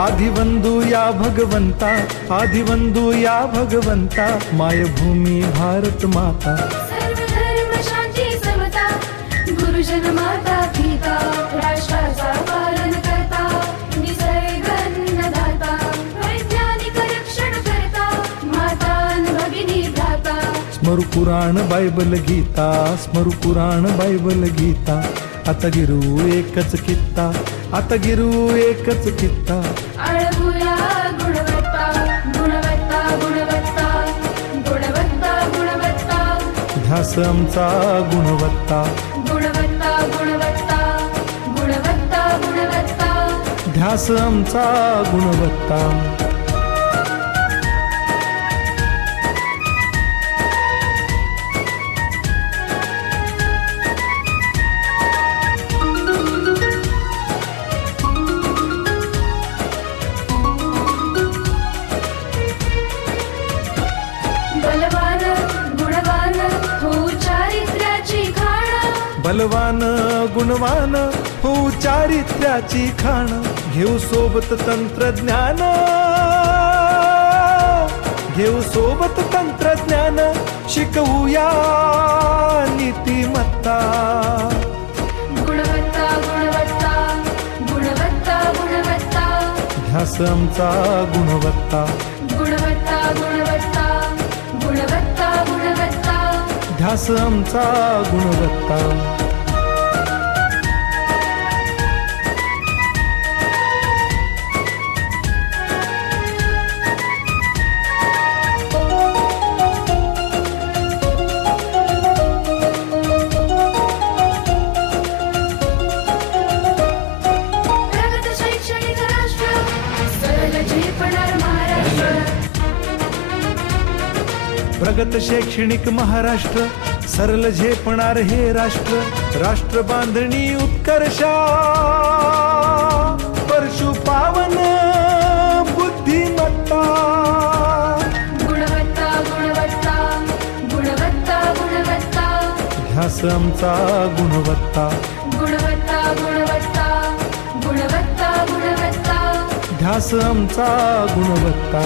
आदिवंदू या भगवंता, आदिवंदू या भगवंता, मायभूमी भारत माता. सर्व धर्म शांती समता, गुरुजन माता पिता, राष्ट्राचा पालन करता, निसर्ग अन्नदाता, वैज्ञानिक रक्षण करता, माता अन भगिनी भ्राता. स्मरू पुराण बायबल गीता, स्मरू पुराण बायबल गीता. आता गिरू एकच कित्ता, आता गिरू एकच कित्ता. आळवूया गुणवत्ता, गुणवत्ता, गुणवत्ता, गुणवत्ता, गुणवत्ता. ध्यास आमचा गुणवत्ता, गुणवत्ता, गुणवत्ता, गुणवत्ता, गुणवत्ता. ध्यास आमचा गुणवत्ता. बलवान गुणवान हो चारित्र्याची खाण. बलवान गुणवान हो चारित्र्याची खाण. घेऊ सोबत तंत्रज्ञान, घेऊ सोबत तंत्रज्ञान. शिकवूया नीतिमत्ता. गुणवत्ता, गुणवत्ता, गुणवत्ता, गुणवत्ता. ध्यास आमचा गुणवत्ता, गुणवत्ता, गुणवत्ता, गुणवत्ता, गुणवत्ता. ध्यास आमचा गुणवत्ता. प्रगत शैक्षणिक राष्ट्र, सरल झेपणार महाराष्ट्र. प्रगत शैक्षणिक महाराष्ट्र, सरल झेपणार हे राष्ट्र. राष्ट्र बांधणी उत्कर्षा, परशु पावन बुद्धिमत्ता. गुणवत्ता, गुणवत्ता, गुणवत्ता, गुणवत्ता. ध्यास आमचा गुणवत्ता, गुणवत्ता, गुणवत्ता, गुणवत्ता, गुणवत्ता. ध्यास आमचा गुणवत्ता.